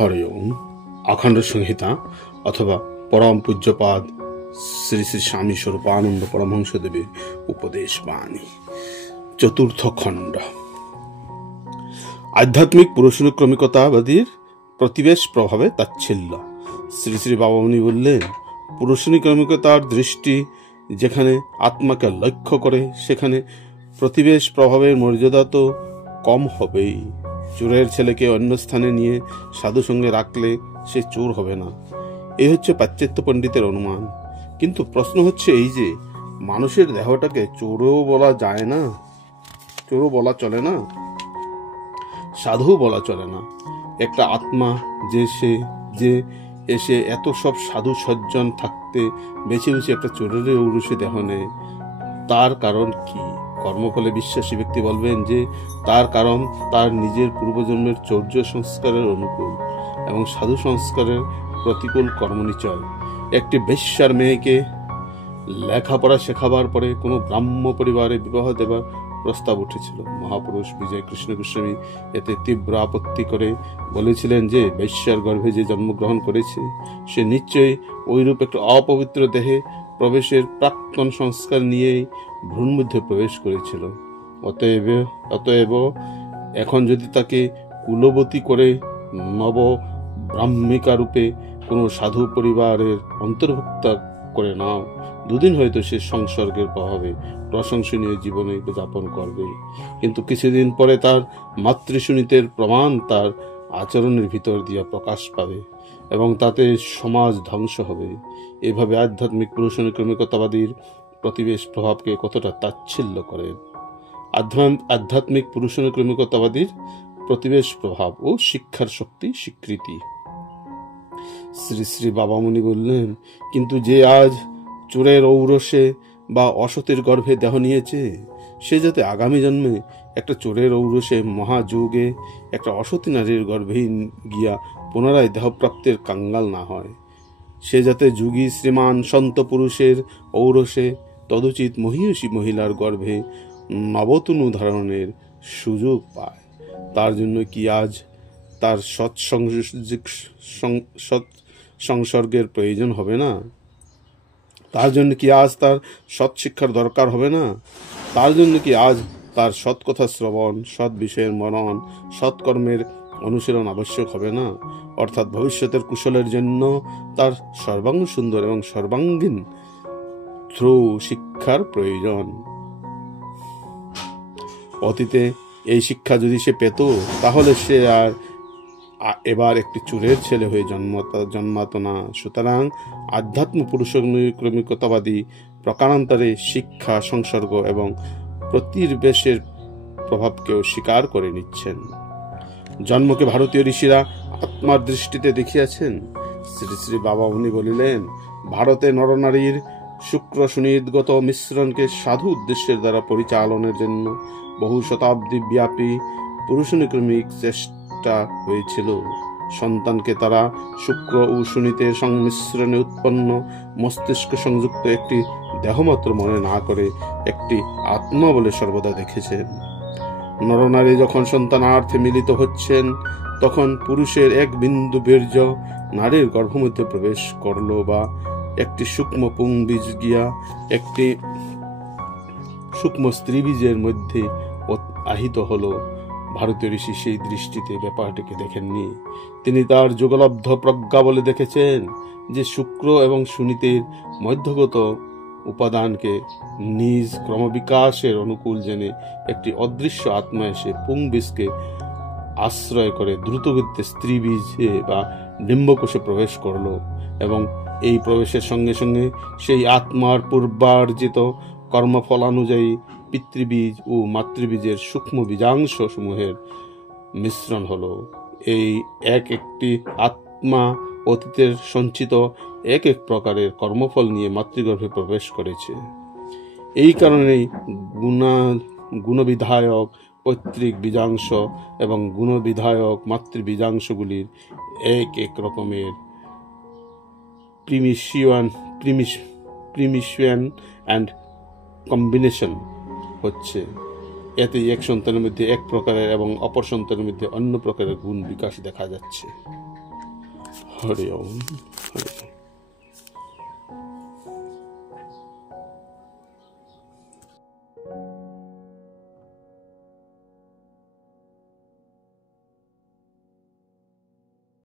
হরি ওম। অখণ্ড সংহিতা অথবা পরম পূজ্যপাদ শ্রী শ্রী স্বামী স্বরূপানন্দ পরমহংসদেবের উপদেশ বাণী, চতুর্থ খণ্ড। আধ্যাত্মিক পুরুষানুক্রমিকতাবাদীর প্রতিবেশ প্রভাবে তাচ্ছিল্য। শ্রী শ্রী বাবামণি বললেন, পুরুষানুক্রমিকতার দৃষ্টি যেখানে আত্মাকে লক্ষ্য করে, সেখানে প্রতিবেশ প্রভাবের মর্যাদা তো কম হবেই। চোরের ছেলেকে অন্য স্থানে নিয়ে সাধু সঙ্গে রাখলে সে চোর হবে না, এই হচ্ছে পাশ্চাত্য পণ্ডিতের অনুমান। কিন্তু প্রশ্ন হচ্ছে এই যে, মানুষের দেহটাকে চোরও বলা যায় না, চোরও বলা চলে না, সাধুও বলা চলে না। একটা আত্মা যে এসে এত সব সাধু সজ্জন থাকতে বেছে বেছে একটা চোরের ঔরসে দেহ নেয়, তার কারণ কি? কর্মফলে বিশ্বাসী ব্যক্তি বলবেন যে তার কারণ তার নিজের পূর্বজন্মের চৌর্য সংস্কারের অনুকূল এবং সাধু সংস্কারের প্রতিকূল কর্মনিচয়। একটি বেশ্যার মেয়েকে লেখাপড়া শেখাবার পরে কোনো ব্রাহ্ম পরিবারে বিবাহ দেবার প্রস্তাব উঠেছিল। মহাপুরুষ বিজয় কৃষ্ণ গোস্বামী এতে তীব্র আপত্তি করে বলেছিলেন যে বেশ্যার গর্ভে যে জন্মগ্রহণ করেছে সে নিশ্চয়ই ওইরূপ একটা অপবিত্র দেহে প্রবেশের প্রাক্তন সংস্কার নিয়েই ভ্রূণ মধ্যে প্রবেশ করেছিল। অতএব এখন যদি তাকে কুলবতী করে নব ব্রাহ্মিকা রূপে কোনো সাধু পরিবারের অন্তর্ভুক্ত করে নাও, দুদিন হয়তো সে সংসর্গের প্রভাবে প্রশংসনীয় জীবনে যাপন করবে, কিন্তু কিছুদিন পরে তার মাতৃসুনিতের প্রমাণ তার আচরণের ভিতর দিয়ে প্রকাশ পাবে এবং তাতে সমাজ ধ্বংস হবে। এভাবে আধ্যাত্মিক পুরুষানুক্রমিকতাবাদীর প্রতিবেশ প্রভাবকে কতটা তাচ্ছিল্য করেন। আধ্যাত্মিক পুরুষানুক্রমিকতাবাদীর প্রতিবেশ প্রভাব ও শিক্ষার শক্তি স্বীকৃতি। শ্রী শ্রী বাবামণি বললেন, কিন্তু যে আজ চোরের ঔরসে বা অসতের গর্ভে দেহ নিয়েছে, সে যাতে আগামী জন্মে একটা চোরের ঔরসে মহাযোগে একটা অসতী নারীর গর্ভে গিয়া পুনরায় দেহপ্রাপ্তের কাঙ্গাল না হয়, সে যাতে যোগী শ্রীমান সন্ত পুরুষের ঔরসে তদুচিত মহিষী মহিলার গর্ভে নবতনু ধারণের সুযোগ পায়, তার জন্য কি আজ তার সংসর্গের প্রয়োজন হবে না? তার জন্য কি আজ তার সৎশিক্ষার দরকার হবে না? তার জন্য কি আজ তার সৎ কথা শ্রবণ, সৎ বিষয়ের মনন, সৎকর্মের অনুশীলন আবশ্যক হবে না? অর্থাৎ ভবিষ্যতের কুশলের জন্য তার সর্বাঙ্গ সুন্দর এবং সর্বাঙ্গীন শিক্ষার প্রয়োজন। অতীতে এই শিক্ষা যদি সে পেত, তাহলে সে আর এবার একটি চোরের ছেলে হয়ে জন্মাতো না। সুতরাং আধ্যাত্ম পুরুষানুক্রমিকতাবাদী প্রকারান্তরে শিক্ষা, সংসর্গ এবং প্রতিবেশের প্রভাবকেও স্বীকার করে নিচ্ছেন। জন্মকে ভারতীয় ঋষিরা আত্মার দৃষ্টিতে দেখিয়াছেন। শ্রী শ্রী বাবামণি বলিলেন, ভারতে নরনারীর শুক্র সুনির্গত মিশ্রণকে সাধু উদ্দেশ্যের দ্বারা পরিচালনের জন্য বহু শতাব্দী ব্যাপী পুরুষানুক্রমিক চেষ্টা হয়েছিল। সন্তানকে তারা শুক্র ও সুনীতের সংমিশ্রণে উৎপন্ন মস্তিষ্ক সংযুক্ত একটি দেহমাত্র মনে না করে একটি আত্মা বলে সর্বদা দেখেছেন। নরনারী যখন সন্তানার্থে মিলিত হচ্ছেন, তখন পুরুষের এক বিন্দু বীর্য নারীর গর্ভমধ্যে প্রবেশ করল বা একটি সূক্ষ্ম পুংবীজ গিয়া একটি সূক্ষ্ম স্ত্রীবীজের মধ্যে আহিত হলো। ভারতীয় ঋষি সেই দৃষ্টিতে ব্যাপারটিকে দেখেননি। তিনি তার যুগলব্ধ প্রজ্ঞা বলে দেখেছেন যে শুক্র এবং সুনীতের মধ্যগত উপাদানকে নিজ ক্রমবিকাশের অনুকূল জেনে একটি অদৃশ্য আত্মা এসে পুংবীজকে আশ্রয় করে দ্রুতগতিতে স্ত্রীবীজে বা ডিম্বকোষে প্রবেশ করল এবং এই প্রবেশের সঙ্গে সঙ্গে সেই আত্মার পূর্বার্জিত কর্মফলানুযায়ী পিতৃবীজ ও মাতৃবীজের সূক্ষ্ম বীজাংশ সমূহের মিশ্রণ হলো। এই একটি আত্মা অতীতের সঞ্চিত এক প্রকারের কর্মফল নিয়ে মাতৃগর্ভে প্রবেশ করেছে। এই কারণেই গুণবিধায়ক পৈতৃক বীজাংশ এবং গুণবিধায়ক মাতৃবীজাংশগুলির এক রকমের প্রিমিশন অ্যান্ড কম্বিনেশন হচ্ছে। এতে এক সন্তানের মধ্যে এক প্রকারের এবং অপর সন্তানের মধ্যে অন্য প্রকারের গুণ বিকাশ দেখা যাচ্ছে। হরি ওম হরি ওম।